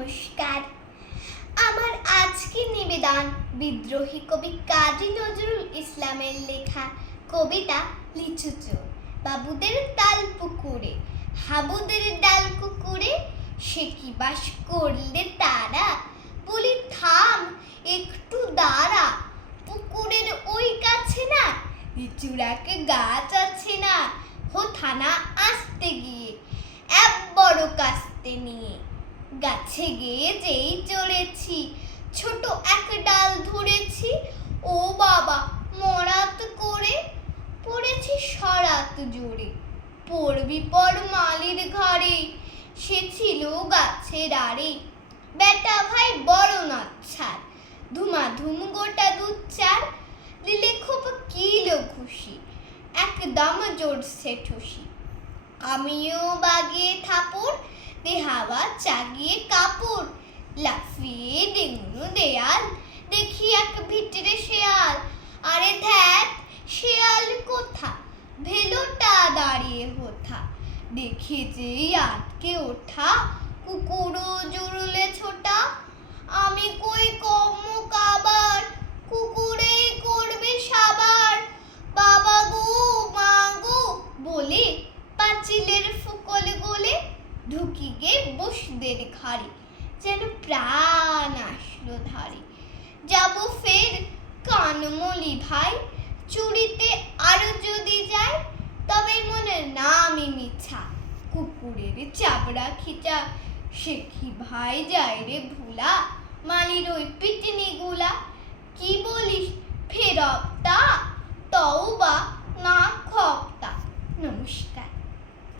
নমস্কার। আমার আজকের নিবেদন বিদ্রোহী কবি কাজী নজরুল ইসলামের লেখা কবিতা লিচু চোর। বাবুদের তাল পুকুরে হাবুদের ডাল কুকুরে সে কি বাস করলে তারা, বলি থাম একটু দাঁড়া, পুকুরের ওই কাছে না লিচুর এক গাছ আছে না, হো থানা আসতে গিয়ে এক বড় কাস্তে নিয়ে। গাছে গিয়ে যেই চড়েছি ছোট এক ডাল ধরেছি, ও বাবা মরাত করে পড়েছি সরাত জোরে। পড়বি পর মালির ঘরে, সে ছিল গাছের আড়ে। বেটা ভাই বড় নাচ্ছার, ধুমাধুম গোটা দুধ চার, দিলে খুব কিলো খুশি, একদম জোরসে ঠুসি। আমিও বাগিয়ে থাপড়, দে হাওয়া চাগিয়ে কাপড়, লাফিয়ে ডেঙ্গু দেয়াল, দেখি এক ভিতরে শেয়াল। আরে ধ্যাত শেয়াল কোথা, ভেলোটা দাঁড়িয়ে হোথা, দেখি যে আটকে ওঠা, কুকুরও জুড়লে ছোটা। আমি কই কম্ম কাবার, কুকুরে করবে সাবার, বাবা গো মা গো বলে পাঁচিলের ফুকল গলে ঢুকি গে বসদের ঘাড়ে, যেন প্রাণ আসলো ধারে। যাব ফের কানমলি ভাই, চুরিতে আরো যদি যাই, তবে মনে নামই মিছা, কুকুরের চাবড়া খিচা। সে কি ভাই যায় রে ভুলা, মালির ওই পিটনি গুলা। কি বলিস ফেরপ্তা, তও বা না খপ্তা। নমস্কার।